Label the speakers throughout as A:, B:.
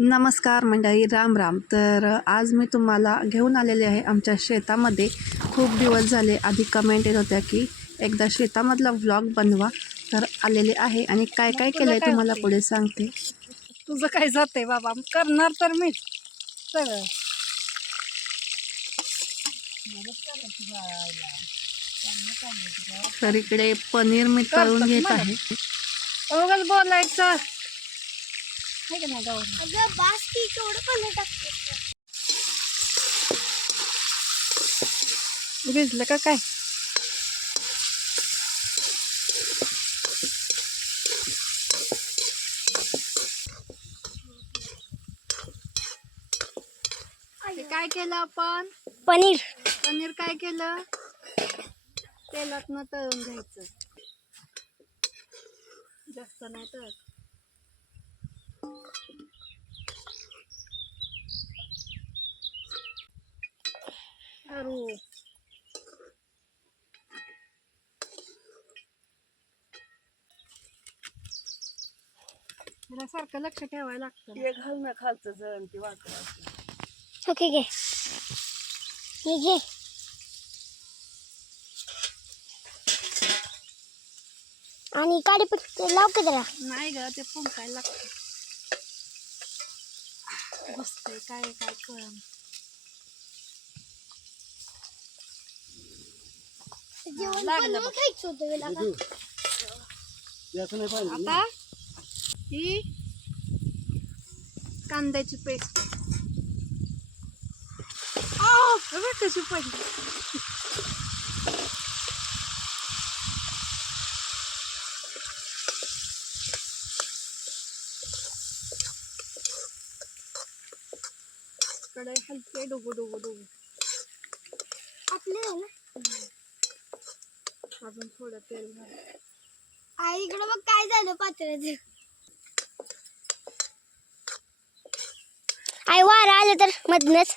A: नमस्कार मंडळी राम राम. तर आज मी तुम्हाला घेऊन आलेले आहे आमच्या शेतामध्ये. खूप दिवस झाले आधी कमेंट येत होत्या की एकदा शेतामधला व्लॉग बनवा. तर आलेले आहे आणि काय काय केलं आहे तुम्हाला? पुढे सांगते.
B: तुझं काय जातंय बाबा? करणार तर मीच. सगळं
A: तर इकडे पनीर मी तळून
B: करतात
A: घेत. आहे.
B: बोलायचं. आहे का नाही गावात?
C: अगं बास की केवढं पाणी टाकते.
B: भिजलं का काय? काय केलं आपण?
C: पनीर.
B: पनीर काय केलं? तेलात न तळून घ्यायचं. जास्त नाही तळत. अरू त्याला सारखं लक्ष ठेवायला लागतं
D: ते घाल ना खालचं जण ती वाकडं
C: ओके घे. हे घे. आणि काडी लाव की जरा.
B: नाही ग ते फुंकायला लागतं. बसते काय काय कळ
C: जेवण
B: लागलं
C: बनवून खायचं होतं वेळेला का?
B: आता ही कांद्याची पेस्ट. कशी पडली. कडे हलके डुबू डुबू डुबू
C: आपले
B: अजून थोडं तेल घाल.
C: आई इकडे बघ काय झालं पात्राचं. आई वारा आलं तर मधनच.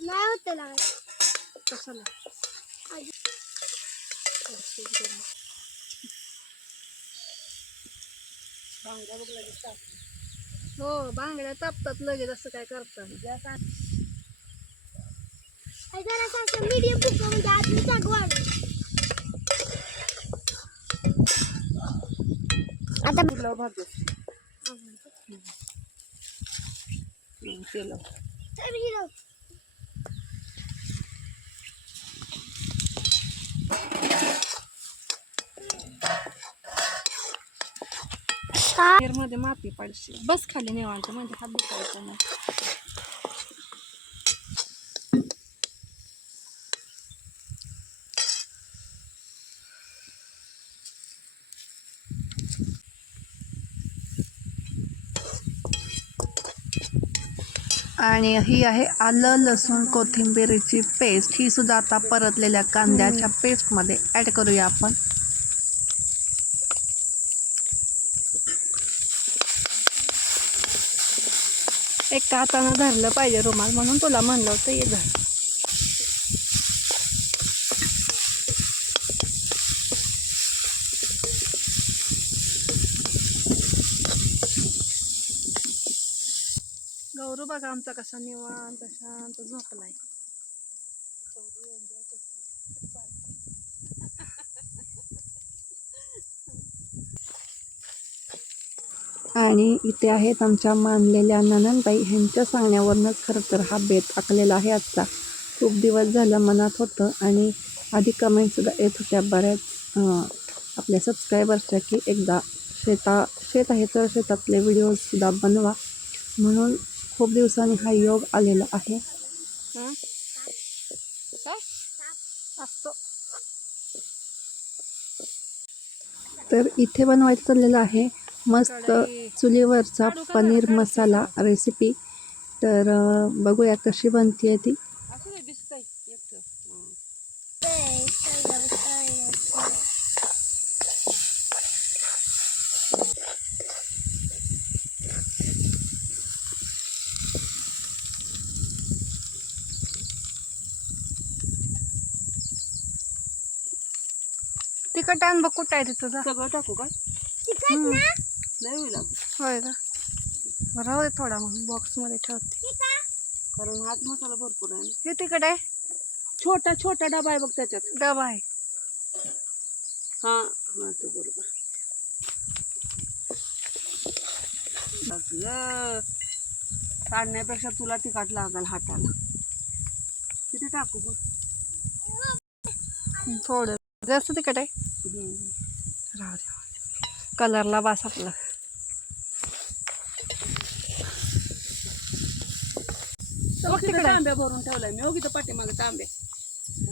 C: नाही होत लागत
B: कशाला? हो बांगड्या तापतात लगेच असं काय करतात.
C: आई जरा असं? मीडियम फुक म्हणजे आतली जाग वाढ आता
D: फुलावर भाजू. तेल
C: तर हिरो
B: मध्ये माती पडशील. बस खाली निवांत म्हणजे हात दुखायचा नाही.
A: आणि ही आहे आलं लसूण कोथिंबीरीची पेस्ट ही सुद्धा आता परतलेल्या कांद्याच्या पेस्टमध्ये ॲड करूया आपण.
B: एका हातानं धरलं पाहिजे रुमाल म्हणून तुला म्हणलं होतं ये धर. गौरू बघा आमचा कसा निवांत शांत झोपलाय.
A: आणि इथे आहेत आमच्या मानलेल्या ननंदबाई. ह्यांच्या सांगण्यावरूनच खरं तर हा बेत आखलेला आहे आजचा. खूप दिवस झालं मनात होतं आणि आधी कमेंटसुद्धा येत होत्या बऱ्याच आपल्या सबस्क्रायबर्सच्या की एकदा शेता शेत आहे तर शेतातले व्हिडिओजसुद्धा बनवा. म्हणून खूप दिवसांनी हा योग आलेला आहे. तर इथे बनवायचं चाललेलं आहे मस्त. चुलीवरचा पनीर? मसाला रेसिपी तर बघूया कशी बनते ती
D: दिसतंय एकटं
B: तिखट आण बघ कुठं आहे जा
D: सगळं टाकू का
B: हं.
D: नाही होईल.
B: होय का?
A: राहू दे थोडा मग बॉक्समध्ये ठेवते.
D: कारण हाच मसाला भरपूर आहे ना.
A: हे तिकडे आहे.
D: छोटा छोटा डबा आहे बघ त्याच्यात.
A: डबा आहे.
D: हा हा तो बरोबर. अगं, काढण्यापेक्षा तुला तिखट लागल हाताला. किती टाकू बघ
A: थोडं. जास्त तिकडे आहे.
D: हम्म.
A: राहू दे कलरला बास आपला.
D: तिकडे तांब्या भरून ठेवलाय मी. हो तिथं पाठीमागे तांबे.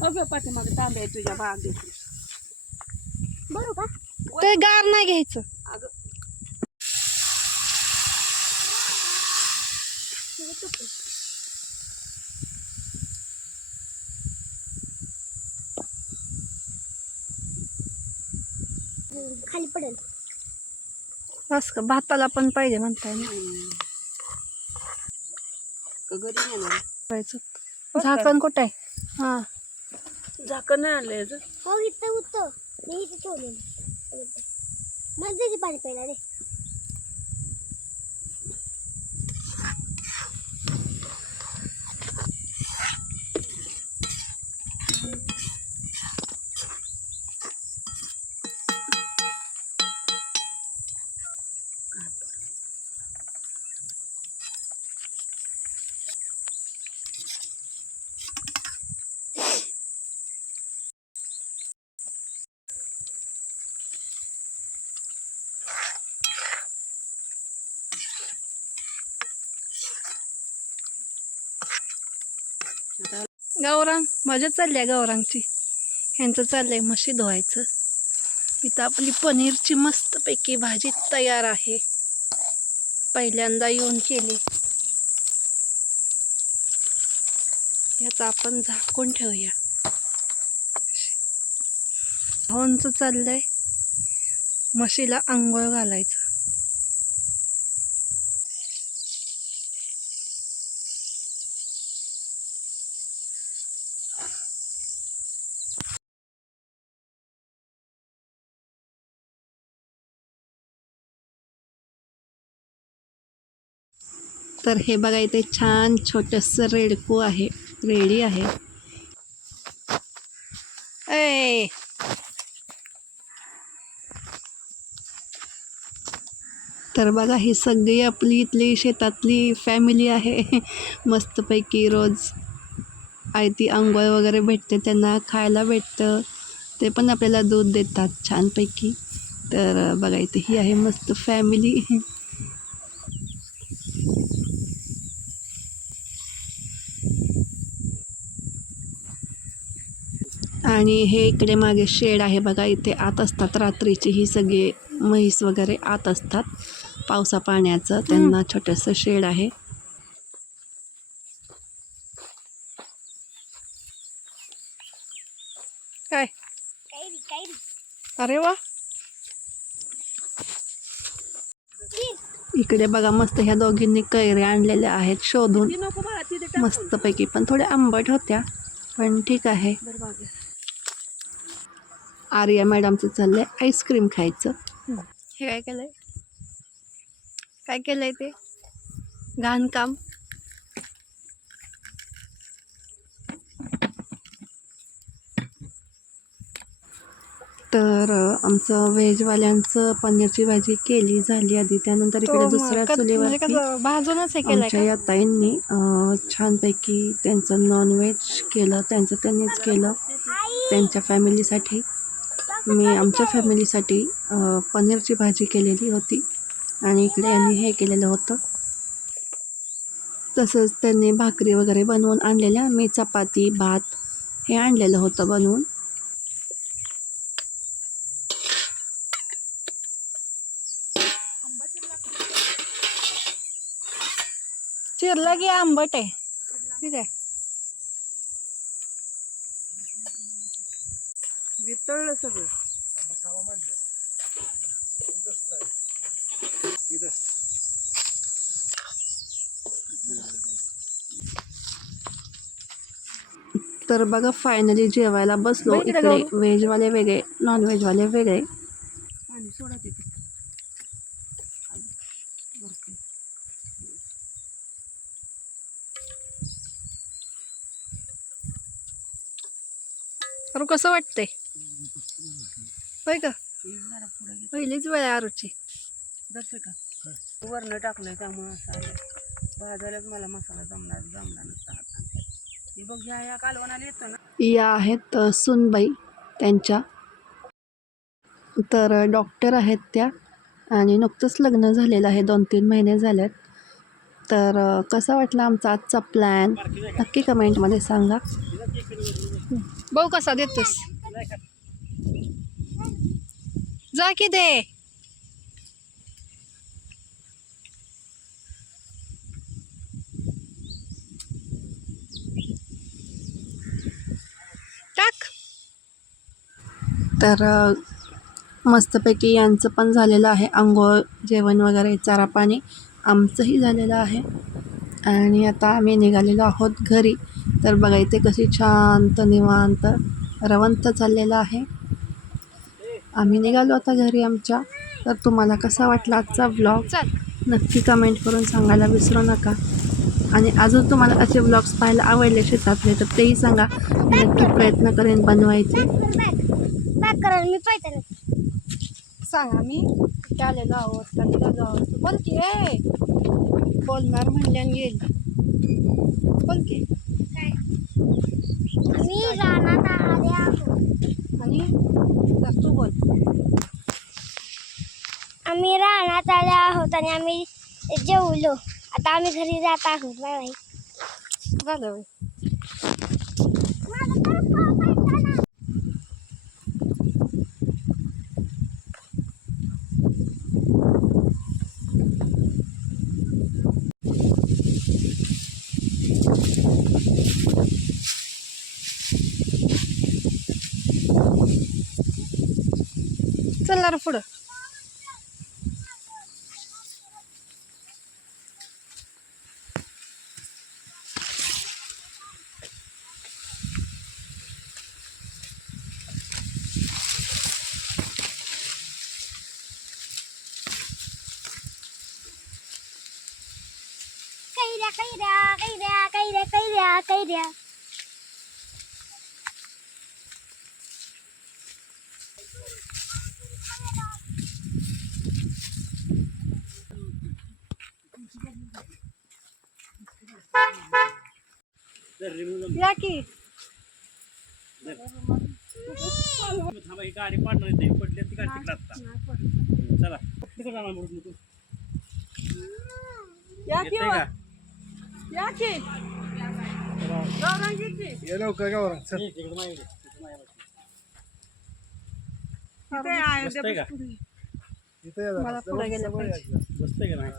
D: हो ग पाठीमागे तांबे आहे तुझ्या बागेत
C: बरू का?
A: ते गार नाही घ्यायचं.
D: अगं.
C: खाली पडेल.
A: बस का? भाताला पण पाहिजे म्हणताय ना.
D: का घरी येणार
A: करायचं झाकण कुठं आहे? हां.
D: झाकण नाही आणलंय याचं?
C: हो इथं होतं. मी इथे ठेवलेलं. पाणी प्यायला रे.
A: गौरांग मजा चालली आहे गौरांगची. ह्यांचं चाललं आहे म्हशी धुवायचं. इथं आपली पनीरची मस्तपैकी भाजी तयार आहे. पहिल्यांदा येऊन केली. याचा आपण झाकून ठेवूया. हौंचं चाललं आहे म्हशीला आंघोळ घालायचं. तर हे बघा इथे छान छोटंसं रेडकू आहे रेडी आहे. ए तर बघा ही सगळी आपली इथली शेतातली फॅमिली आहे. मस्तपैकी रोज आयती आंघोळ वगैरे भेटते त्यांना खायला भेटतं. ते पण आपल्याला दूध देतात छानपैकी. तर बघा इथे ही आहे मस्त फॅमिली आणि हे इकडे मागे शेड आहे बघा इथे आत असतात रात्रीची ही सगळे म्हैस वगैरे आत असतात पावसा पाण्याचं त्यांना छोटंसं शेड आहे. काय?
C: कैरी कैरी
A: अरे वा. इकडे बघा मस्त ह्या दोघींनी कैऱ्या आणलेल्या आहेत शोधून. मस्तपैकी पण थोड्या आंबट होत्या पण ठीक आहे. आर्या मॅडमचं चाललंय आईस्क्रीम खायचं. हे काय केलंय? काय केलंय ते? घाणकाम. तर आमचं व्हेजवाल्यांचं पनीरची भाजी केली झाली आधी. त्यानंतर इकडे दुसऱ्या चुलीवरती
B: म्हणजे भाजूनच हे
A: आमच्या या ताईंनी छानपैकी त्यांचं नॉनव्हेज केलं त्यांचं त्यांनीच केलं. त्यांच्या फॅमिलीसाठी मी आमच्या फॅमिलीसाठी पनीरची भाजी केलेली होती आणि इकडे यांनी हे केलेलं होतं. तसंच त्यांनी भाकरी वगैरे बनवून आणलेल्या मी चपाती भात हे आणलेलं होतं बनवून.
B: चिरला की आंबट आहे. ठीक आहे.
D: वितळलं सगळं.
A: तर बघा फायनली जेवायला बसलो.
B: इकडे.
A: व्हेजवाले वेगळे नॉनव्हेजवाले वेगळे.
D: आणि सोडा तिथे.
A: अरू कसं वाटतंय? होय का? पहिलीच वेळ आहे आरूची
D: का वरनं टाकलंय त्यामुळं भाजायलाच मला मसाला जमणार जमला नसता आता. हे बघ ह्या ह्या कालवणाला येतं ना.
A: या आहेत अ, सुनबाई त्यांच्या. तर अ, डॉक्टर आहेत त्या आणि नुकतंच लग्न झालेलं आहे. दोन तीन महिने झालेत. तर अ, कसा वाटला आमचा आजचा प्लॅन नक्की कमेंटमध्ये सांगा. भाऊ कसा देतोस? जा की दे. टाक. तर मस्तपैकी यांचं पण झालेलं आहे. आंघोळ जेवण वगैरे चारा पाणी आमचंही झालेलं आहे. आणि आता आम्ही निघालेलो आहोत घरी. तर बघा इथे कशी शांत निवांत रवंत चाललेलं आहे. आम्ही निघालो आता घरी आमच्या. तर तुम्हाला कसा वाटला आजचा ब्लॉग नक्की कमेंट करून सांगायला विसरू नका. आणि अजून तुम्हाला असे ब्लॉग्स पाहायला आवडले शेतातले तर तेही सांगा. मी नक्की प्रयत्न करेन बनवायचे.
C: मी
A: सांगा मी. आलेलो आहोत का निघालो आहोत. बोल की ए. बोलणार म्हणल्यान येईल. बोल की
C: मी रानात आले आहोत
A: आणि तर तू बोल
C: आम्ही रानात आले आहोत आणि आम्ही जेवलो. आता आम्ही घरी जात आहोत बाय बाय.
A: झालं होय. चल ना रे पुढं
C: कैऱ्या कैऱ्या कैऱ्या कैऱ्या कैऱ्या कैऱ्या
A: या की.
E: थांबा ही गाडी पाडणार आहे ते पडली ती गाडी तिकडे असता चला. तिकडे जाणार म्हणून तू
A: या की या की गौरांगी की
E: इकडे मागे
A: इथे आहे,
E: बसतंय का?
A: मला पुढे गेलं पाहिजे.
E: बसतंय का नाही?